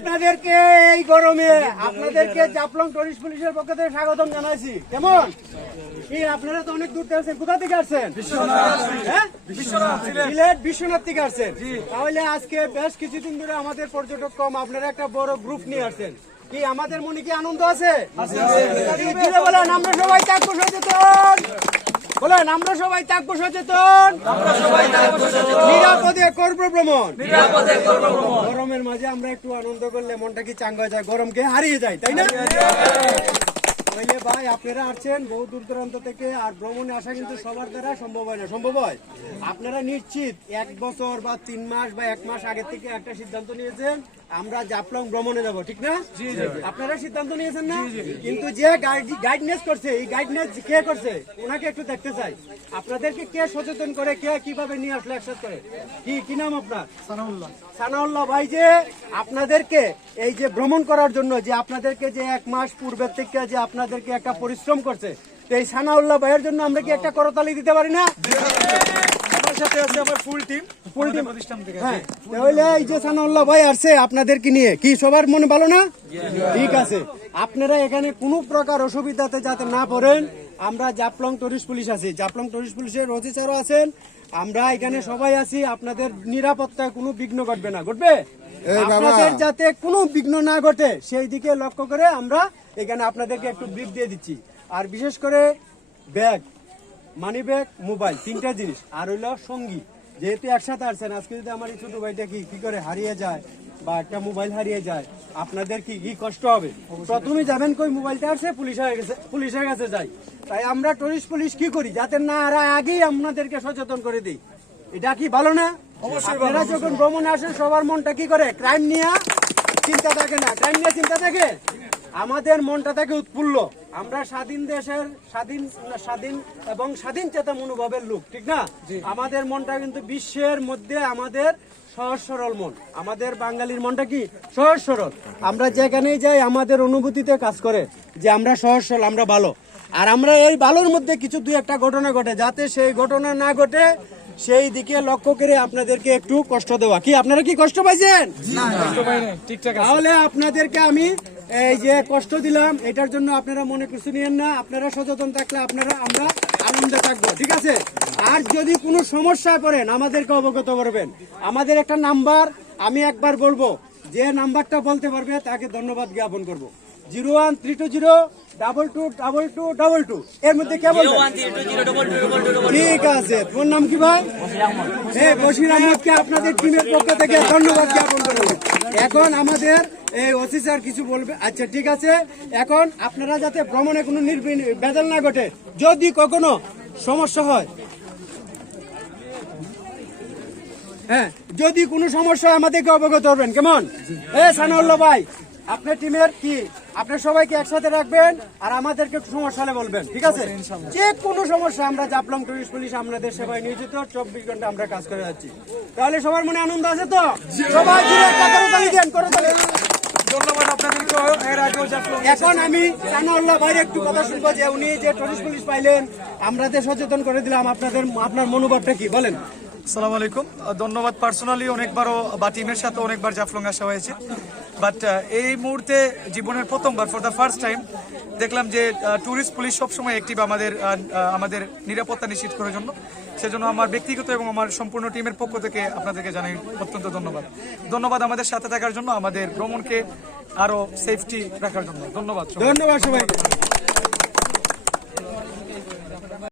আপনাদেরকে এই গরমে আপনাদেরকে জাফলং টুরিস্ট পুলিশের পক্ষ থেকে স্বাগতম জানাইছি। কেমন? আপনারা তো অনেক দূর থেকে কোথা থেকে আসছেন? হ্যাঁ? সিলেট বিশ্বনাথ থেকে আসছেন। তাহলে আজকে বেশ কিছুদিন ধরে আমাদের পর্যটক কম। আপনারা একটা বড় গ্রুপ নিয়ে আসছেন। কি আমাদের মনে কি আনন্দ আছে? বলেন? আমরা সবাই থাকব সচেতন। বলেন আমরা সবাই থাকব সচেতন। নিরাপদে করব ভ্রমণ। গরমের মাঝে আমরা একটু আনন্দ করলে মনটা কি চাঙ্গা যায় গরমকে হারিয়ে যায় তাই না? ভাই আপনারা আসছেন বহু দূর দূরান্ত থেকে আর ভ্রমণে আসা কিন্তু সবার দ্বারা সম্ভব হয় না। সম্ভব হয়? আপনারা নিশ্চিত এক বছর বা তিন মাস বা এক মাস আগে থেকে একটা সিদ্ধান্ত নিয়েছেন আমরা জাফলং ভ্রমণে যাব ঠিক না? আপনারা সিদ্ধান্ত নিয়েছেন না? কিন্তু যে গাইডনেস করছে এই গাইডনেস কে করছে ওনাকে একটু দেখতে চাই। আপনাদেরকে কে সচেতন করে কে কীভাবে নিয়ে আসলে একসাথে করে? কি কি নাম আপনার? সানাউল্লাহ। সানাউল্লাহ ভাই যে আপনাদেরকে এই যে ভ্রমণ করার জন্য যে আপনাদেরকে যে এক মাস পূর্বের থেকে যে আপনাদেরকে একটা পরিশ্রম করছে তো এই সানাউল্লাহ ভাইয়ের জন্য আমরা কি একটা করতালি দিতে পারি না? আছে আমার ফুল টিম Full team? প্রতিষ্ঠান থেকে হ্যাঁ তাহলে এই যে সানাউল্লাহ ভাই আসছে আপনাদেরকে নিয়ে কি সবার মনে ভালো না? ঠিক আছে। আপনারা এখানে কোনো প্রকার অসুবিধাতে যাতে না পড়েন আমরা জাপলং টুরিস্ট পুলিশ আছি। জাপলং টুরিস্ট পুলিশের রথি স্যারও আছেন। আমরা এখানে সবাই আছি আপনাদের নিরাপত্তায় কোনো বিঘ্ন ঘটবে না। ঘটবে? আপনাদের যাতে কোনো বিঘ্ন না ঘটে সেই দিকে লক্ষ্য করে আমরা এখানে আপনাদেরকে একটু ব্রিফ দিয়ে দিচ্ছি। আর বিশেষ করে ব্যাগ মানি ব্যাগ মোবাইল তিনটা জিনিস। আর হইল সঙ্গী। যেহেতু একসাথে আসছেন আজকে যদি আমার এই ছোট ভাইটা কি কি করে হারিয়ে যায় বা একটা মোবাইল হারিয়ে যায় আপনাদের কি কি কষ্ট হবে? প্রথমে যাবেন কই মোবাইলটা আসে পুলিশ হয়ে গেছে পুলিশের কাছে যাই। তাই আমরা টুরিস্ট পুলিশ কি করি? যাতে না আর আগেই আপনাদেরকে সচেতন করে দিই। এটা কি ভালো না? আপনারা যখন ভ্রমণে আসেন সবার মনটা কি করে? ক্রাইম নিয়ে চিন্তা থাকে না। ক্রাইম নিয়ে চিন্তা থাকে? আমাদের মনটা থাকে উৎফুল্ল। আমরা স্বাধীন দেশের স্বাধীন স্বাধীন এবং স্বাধীন চেতা মনোভাবের লোক ঠিক না? আমাদের মনটা কিন্তু বিশ্বের মধ্যে আমাদের সহজ সরল মন। আমাদের বাঙালির মনটা কি? সহজ সরল। আমরা যেখানেই যাই আমাদের অনুভূতিতে কাজ করে যে আমরা সহজ সরল আমরা ভালো। আর আমরা এই ভালোর মধ্যে কিছু দুই একটা ঘটনা ঘটে যাতে সেই ঘটনা না ঘটে সেই দিকে লক্ষ্য করে আপনাদেরকে একটু কষ্ট দেওয়া। কি আপনারা কি কষ্ট পাইছেন? ঠিকঠাক তাহলে আপনাদেরকে আমি এই যে কষ্ট দিলাম এটার জন্য আপনারা মনে কিছু নিয়েন না। আপনারা সচেতন থাকলে আপনারা আমরা আনন্দে থাকব ঠিক আছে? আর যদি কোনো সমস্যায় পড়েন আমাদেরকে অবগত করবেন। আমাদের একটা নাম্বার আমি একবার বলব যে নাম্বারটা বলতে পারবে তাকে ধন্যবাদ জ্ঞাপন করব। Zero one three two zero double two double two double two. এর মধ্যে কে বলবেন ঠিক আছে। তোমার নাম কি ভাই? হ্যাঁ বশির আহমদকে আপনাদের টিমের পক্ষ থেকে ধন্যবাদ জ্ঞাপন করব। এখন আমাদের এই ওসি স্যার কিছু বলবে? আচ্ছা ঠিক আছে। এখন আপনারা যাতে ভ্রমণে কোনো বেজাল না ঘটে যদি কখনো সমস্যা হয় হ্যাঁ যদি কোনো সমস্যা আমাদেরকে অবগত করবেন। কেমন? এ সানাউল্লাহ ভাই আপনার টিমের কি? আপনার সবাইকে একসাথে রাখবেন আর আমাদেরকে একটু সমস্যা হলে বলবেন ঠিক আছে? যে কোনো সমস্যা আমরা জাপলং টুরিস্ট পুলিশ আপনাদের সেবায় নিয়োজিত চব্বিশ ঘণ্টা আমরা কাজ করে যাচ্ছি। তাহলে সবার মনে আনন্দ আছে তো? সবাই দেন করতালি এখন আমি সানাউল্লাহ ভাইয়ের একটু কথা শুনব যে উনি যে টুরিস্ট পুলিশ পাইলেন, আমরা যে সচেতন করে দিলাম, আপনাদের, আপনার মনোভাবটা কি? বলেন। আসসালামু আলাইকুম। ধন্যবাদ পার্সোনালি, অনেকবারও বা টিমের সাথে অনেকবার জাফলং আসা হয়েছে। বাট এই মুহূর্তে জীবনের প্রথমবার ফর দ্য ফার্স্ট টাইম দেখলাম যে ট্যুরিস্ট পুলিশ সবসময় অ্যাক্টিভ আমাদের আমাদের নিরাপত্তা নিশ্চিত করার জন্য। সেজন্য আমার ব্যক্তিগত এবং আমার সম্পূর্ণ টিমের পক্ষ থেকে আপনাদেরকে জানাই অত্যন্ত ধন্যবাদ। ধন্যবাদ আমাদের সাথে থাকার জন্য, আমাদের ভ্রমণকে আরও সেফটি রাখার জন্য। ধন্যবাদ ধন্যবাদ সবাইকে।